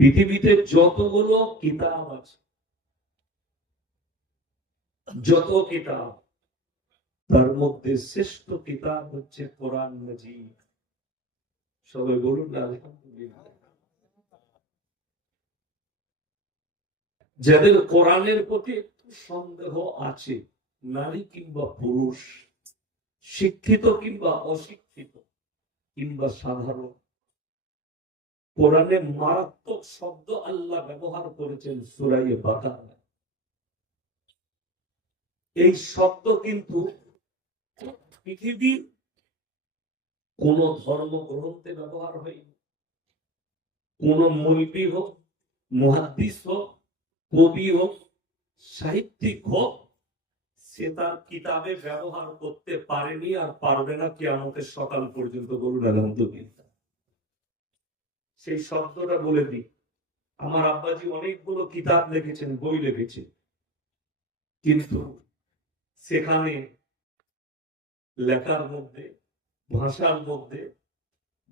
পৃথিবীতে যতগুলো কিতাব আছে, যত কিতাব, তার মধ্যে শ্রেষ্ঠ কিতাব হচ্ছে কোরআন মাজিদ। সবাই বলুন না আলহামদুলিল্লাহ। যাদের কোরআনের প্রতি একটু সন্দেহ আছে, নারী কিংবা পুরুষ, শিক্ষিত কিংবা অশিক্ষিত কিংবা সাধারণ, কোরআনে মারাত্মক শব্দ আল্লাহ ব্যবহার করেছেন সূরা বাকারা। এই শব্দ কিন্তু পৃথিবীর কোন ধর্মগ্রন্থে ব্যবহার হয়নি। কোন মৌলবি হোক, মুহাদ্দিস হোক, কবি হোক, সাহিত্যিক হোক, সে তার কিতাবে ব্যবহার করতে পারেনি আর পারবে না কিয়ামতের সকাল পর্যন্ত। বলুন আলহামদুলিল্লাহ। সেই শব্দটা বলে দিই, আমার আব্বাজি অনেকগুলো কিতাব লিখেছেন, বই লিখেছেন, কিন্তু সেখানে লেখার মধ্যে, ভাষার মধ্যে,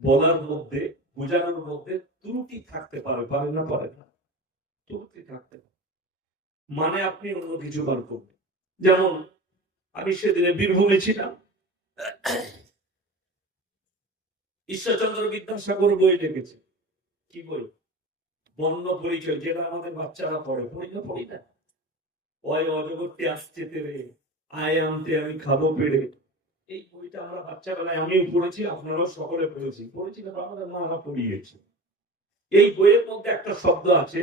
বলার মধ্যে, বোঝানোর মধ্যে ত্রুটি থাকতে পারে। পারে না? পারে না, ত্রুটি থাকতে পারে। মানে আপনি অন্য কিছু বার করবেন। যেমন আমি সেদিনে বীরভূমে ছিলাম, ঈশ্বরচন্দ্র বিদ্যাসাগর বই লিখেছে। কি বই? বন্য পরিচয়, যেটা আমাদের বাচ্চারা পড়ে। পড়ি না? ওই অজগরটি আসছে তেরে, আয় আমতে আমি খাবো পেড়ে। এই বইটা আমরা বাচ্চাবেলায় আমিও পড়েছি, আপনারাও সকলে পড়েছিলাম, আমাদের মারা পড়িয়েছে। এই বইয়ের মধ্যে একটা শব্দ আছে,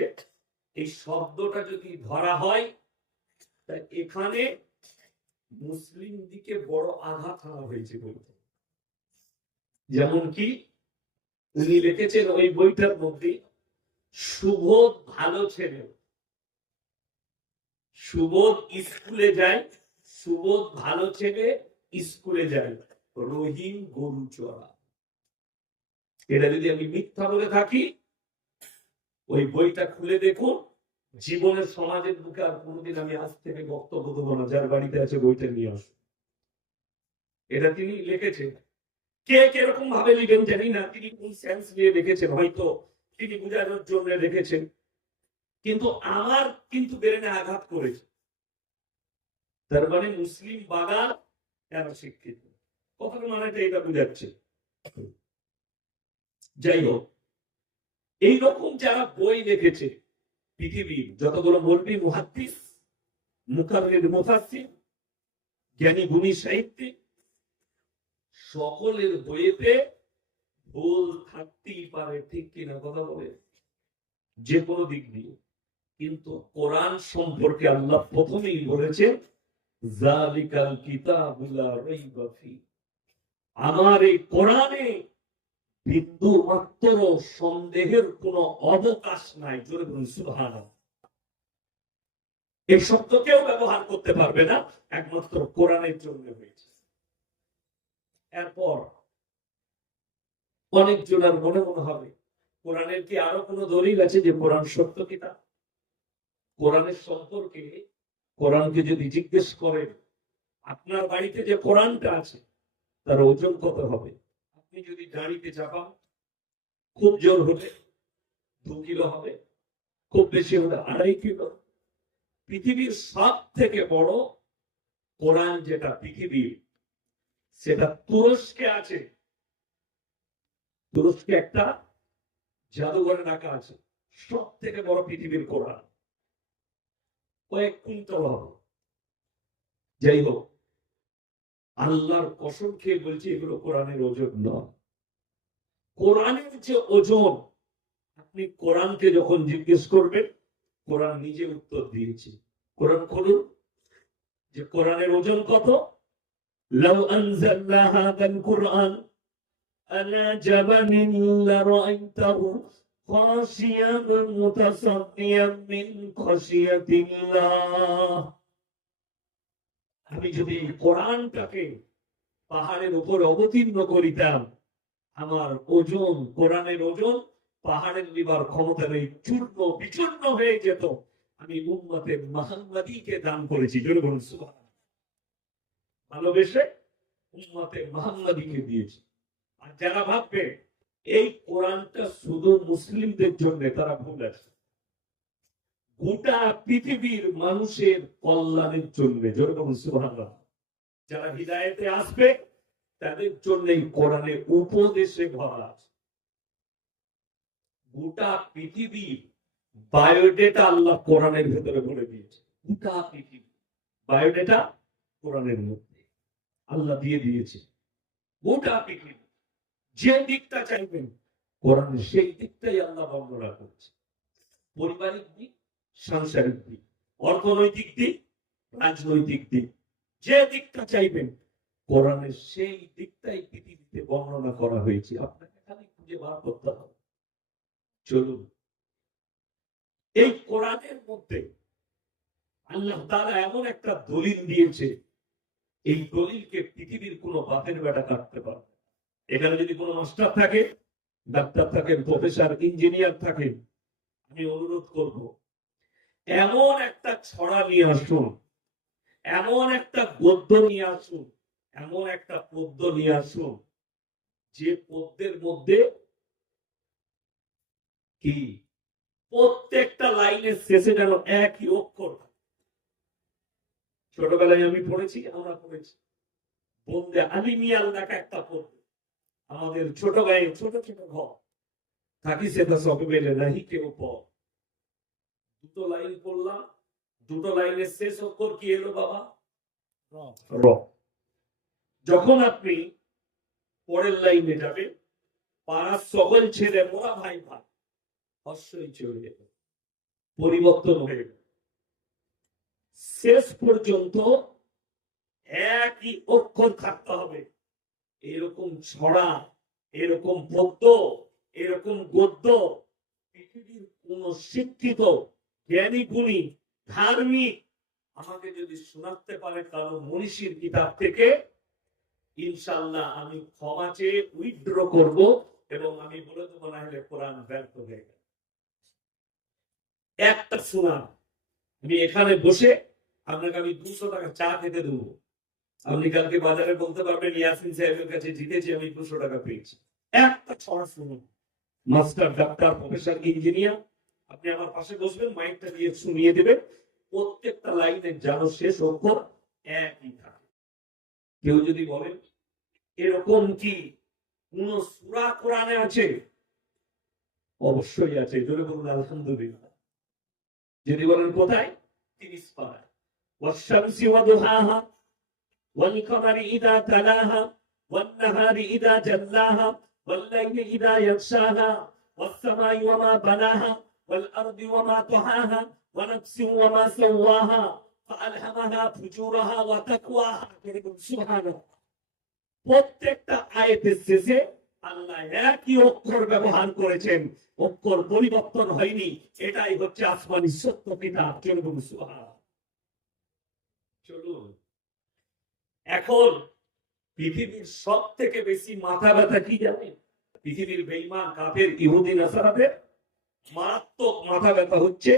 এই শব্দটা যদি ধরা হয়, তাই এখানে মুসলিম দিকে বড় আঘাত আনা হয়েছে বলতে। যেমন কি উনি লিখেছেন ওই বইটার মধ্যে, সুবোধ ভালো ছেলে, সুবোধ স্কুলে যায়, সুবোধ ভালো ছেলে স্কুলে যায়, রহিম গরু চড়া। এটা যদি আমি মিথ্যা বলে থাকি, ওই বইটা খুলে দেখুন। জীবনের সমাজের বুকে আর কোনোদিন আমি আজ থেকে বক্তব্য দেবো না। যার বাড়িতে আছে বইটা নিয়ে আসুন। এটা তিনি লিখেছেন। কে কিরকম ভাবে লিখেন জানি না, তিনি কোন সেন্স নিয়ে লিখেছেন, হয়তো তিনি বুঝানোর জন্য লিখেছেন, কিন্তু আমার কিন্তু ব্রেনে আঘাত করেছে। তার মানে মুসলিম বাগান এরা শিক্ষিত, কথার মানেটা এটা বুঝাচ্ছে। যাই হোক, এইরকম যারা বই লিখেছে পৃথিবীর যতগুলো মৌলবি, মুহাদ্দিস, মুকাররির, মুফাসসির, জ্ঞানী গুণী সাহিত্যিক, সকলের বইয়েতে ভুল থাকতেই পারে, ঠিক কিনা কথা বলে, যে কোনো দিক দিয়ে। কিন্তু কোরআন সম্পর্কে আল্লাহ প্রথমেই বলেছেন, যালিকাল কিতাবু লা রাইবা ফি, আমার এই কোরআনে বিন্দু মাত্র সন্দেহের কোনো অবকাশ নাই। জোরে বলুন সুবহানাল্লাহ। এই শব্দ কেউ ব্যবহার করতে পারবে না, একমাত্র কোরআনের জন্য হয়েছে। এরপর অনেক জনের মনে হবে, কোরআনের কি আরো কোনো দলিল আছে যে কোরআন সত্য কিতাব? কোরআনের সম্পর্কে, কোরআনকে যদি জিজ্ঞেস করেন, আপনার বাড়িতে যে কোরআনটা আছে তার ওজন কত হবে? আপনি যদি গাড়িতে চাপান, খুব জোর হলে 2 কিলো হবে, খুব বেশি হলে 2.5 কিলো। পৃথিবীর সব থেকে বড় কোরআন যেটা পৃথিবীর, সেটা তুরস্কে আছে। তুরস্কে একটা জাদুঘরে রাখা আছে, সব থেকে বড় পৃথিবীর কোরআন, কয়েক কুইন্টাল হবে। যাই হোক, আল্লাহর কসম খেয়ে বলছি, এগুলো কোরআনের ওজন নয়। কোরআনের যে ওজন, আপনি কোরআনকে যখন জিজ্ঞেস করবেন, কোরআন নিজে উত্তর দিয়েছে। কোরআন খুলুন, যে কোরআনের ওজন কত। লাউ আনজালনা হাযাল কুরআন আলা জাবালিন লারাআইতাহু খাশিয়ান মুতাসাদ্দিয়ান মিন খাশিয়াতিল্লাহ। আমি যদি কোরআনটাকে পাহাড়ের উপর অবতীর্ণ করিতাম, আমার ওজন, কোরআনের ওজন পাহাড়ের নিবার ক্ষমতা নেই, চূর্ণ বিচূর্ণ হয়ে যেত। আমি উম্মতে মুহাম্মাদীকে দান করেছি। জোরে বলুন সুবহানাল্লাহ। ভালোবেসে উম্মতে মুহাম্মাদীকে দিয়েছি। আর যারা ভাববে এই কোরআনটা শুধু মুসলিমদের জন্য, তারা ভুল আছে। গোটা পৃথিবীর মানুষের কল্যাণের জন্য, যেরকম সুবহানাল্লাহ, যারা হিদায়াতে আসবে তাদের জন্য এই কোরআনে উপদেশে ভরা আছে। গোটা পৃথিবীর বায়োডেটা আল্লাহ কোরআনের ভেতরে বলে দিয়েছে। গোটা পৃথিবী বায়োডেটা কোরআনের মধ্যে আল্লাহ দিয়ে দিয়েছে। গোটা পৃথিবী যে দিকটা চাইবেন কোরআনে সেই দিকটাই আল্লাহ বর্ণনা করছে। পারিবারিক দিক, সাংসারিক দিক, অর্থনৈতিক দিক, রাজনৈতিক দিক, যে দিকটা চাইবেন কোরআনের সেই দিকটাই পৃথিবীতে বর্ণনা করা হয়েছে। আপনাকে খালি খুঁজে বার করতে হবে। চলুন, এই কোরআনের মধ্যে আল্লাহ তাআলা এমন একটা দলিল দিয়েছে, এই দলিলকে পৃথিবীর কোন বাতের বেটা কাটতে পারবে। এখানে যদি কোনো মাস্টার থাকে, ডাক্তার থাকেন, প্রফেসর, ইঞ্জিনিয়ার থাকেন, আমি অনুরোধ করব এমন একটা ছড়া নিয়ে আসুন, এমন একটা গদ্য নিয়ে আসুন, এমন একটা পদ্য নিয়ে আসুন যে পদ্যের মধ্যে কি প্রত্যেকটা লাইনের শেষে যেন একই অক্ষর। ছোটবেলায় আমি পড়েছি, আমরা পড়েছি বন্দে আলী মিয়াল লেখা একটা পদ্য। আমাদের ছোট গায়ে ছোট ছোট ঘর থাকি, সেটা সবে বেলে নাহি কেউ পর। দুটো লাইন পড়লাম, দুটো লাইনের শেষ অক্ষর কি এলো বাবা? র। যখন আপনি পরের লাইনে যাবে, পাড়ার সকল ছেলে মোরা ভাই ভাই, অবশ্যই চলে গেল, পরিবর্তন হয়ে গেল। শেষ পর্যন্ত একই অক্ষর থাকতে হবে। এরকম ছড়া, এরকম পদ্য, এরকম গদ্য পৃথিবীর কোন শিক্ষিত, জ্ঞানী, গুণী, ধার্মিক আমাকে যদি শোনাতে পারে কারো মনীষীর কিতাব থেকে, ইনশাআল্লাহ আমি ক্ষমা চেয়ে উইথড্র করব এবং আমি বলে দেবো না হলে কোরআন ব্যর্থ হয়ে গেল। একটা শোনা, আমি এখানে বসে আপনাকে আমি 200 টাকা চা খেতে দেবো, আপনি কালকে বাজারে বলতে পারবেন ইয়াসিন সাহেবের কাছে জিতেছি, আমি 200 টাকা পেয়েছি। একটা ছড়া শুনুন, মাস্টার, ডাক্তার, প্রফেসর, ইঞ্জিনিয়ার, আপনি আমার পাশে বসবেন, মাইকটা দিয়ে শুনিয়ে দেবেন, প্রত্যেকটা লাইনের যেন শেষ অক্ষর একই থাকে। কেউ যদি বলেন এরকম কি কোন সূরা কোরআনে আছে? অবশ্যই আছে, জোরে বলুন আলহামদুলিল্লাহ। যদি বলেন কোথায়? 30 পারা। ওয়াশ-শামসি ওয়া দুহাহা ওয়াল কামারি ইযা তালাহা ওয়ান নাহারি ইযা জাল্লাহা ওয়াল লাইলি ইযা ইয়াগশাহা ওয়াস সামাই ওয়া মা বানাহা ওয়াল আরদি ওয়া মা তাহাহা ওয়া নাফসিন ওয়া মা সাওয়াহা ফাআলহামাহা ফুজুরাহা ওয়া তাকওয়াহা। সুবহানাল্লাহ। প্রত্যেকটা আয়াতের শেষে আল্লাহ একই অক্ষর ব্যবহার করেছেন, অক্ষর পরিবর্তন হয়নি। এটাই হচ্ছে আসমানি সত্য কিতাব। চলুন, এখন পৃথিবীর সব থেকে বেশি মাথা ব্যথা কি জানেন? পৃথিবীর বেঈমান, কাফের, ইহুদি, নাসারাদের মারাত্মক মাথা ব্যথা হচ্ছে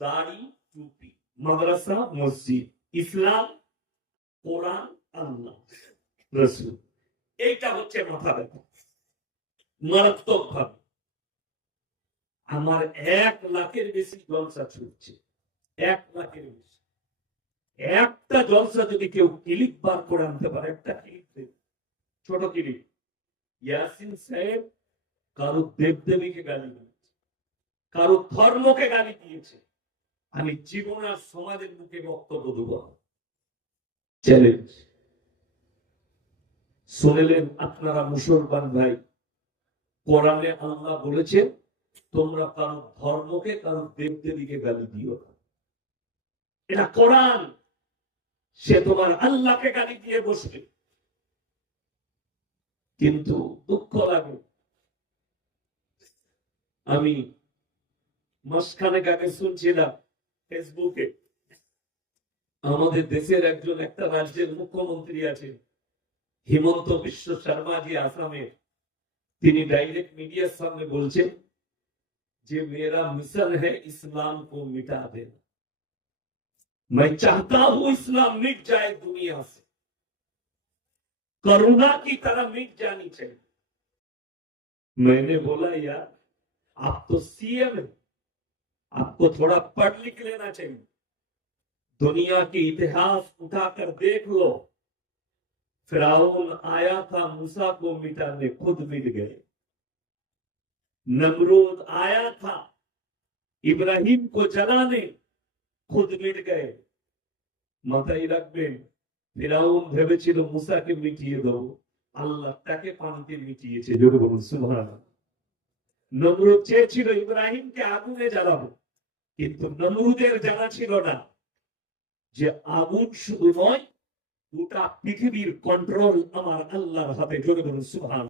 দাড়ি, টুপি, মাদ্রাসা, মসজিদ, ইসলাম, কোরআন, আল্লাহ, রাসূল। এইটা হচ্ছে মাথা ব্যথা মারাত্মক ভাবে। আমার 1 লাখের বেশি জলসা ছুটছে, 1 লাখের বেশি। একটা জলসা যদি কেউ ক্লিপ বার করে আনতে পারে, একটা ক্লিপ, ছোট ক্লিপ, ইয়াসিন সাহেব কারো দেবদেবীকে গালি দিয়েছে, কারো ধর্মকে গালি দিয়েছে, আমি জীবন আর সমাজের মুখে বক্তব্য দেব, চ্যালেঞ্জ। শুনলেন আপনারা মুসলমান ভাই, কোরআনে আল্লাহ বলেছেন তোমরা কারো ধর্মকে, কারো দেবদেবীকে গালি দিও না। এটা কোরআন। সে তোমার আল্লাহকে গালি দিয়ে বসবে। কিন্তু দুঃখ লাগে, আমি মাসখানেক আগে শুনছিলাম ফেসবুকে, আমাদের দেশের একজন, একটা রাজ্যের মুখ্যমন্ত্রী আছে, হিমন্ত বিশ্ব শর্মা জি, আসামের, তিনি ডাইরেক্ট মিডিয়ার সামনে বলছেন যে मेरा मिशन है इस्लाम को मिटा देना, मैं चाहता हूं इस्लाम मिट जाए दुनिया से, करुणा की तरह मिट जानी चाहिए। मैंने बोला यार आप तो सीएम है, आपको थोड़ा पढ़ लिख लेना चाहिए। दुनिया की इतिहास उठाकर देख लो, फिरौन आया था मूसा को मिटाने, खुद मिट गए। नमरूद आया था इब्राहिम को जलाने, खुद मिट गए। মাথায় রাখবেন, ফিরাউন ভেবেছিল মুসাকে মিটিয়ে দেবো, আল্লাহ তাকে পানিতে মিটিয়েছে। জোরে বলুন সুবহানাল্লাহ। নমরুদ চেয়েছিল ইব্রাহিমকে আগুনে জ্বালাবো, কিন্তু নমরুদের জানা ছিল না যে আগুন শুধু নয়, গোটা পৃথিবীর কন্ট্রোল আমার আল্লাহর হাতে। জোরে বলুন সুবহানাল্লাহ।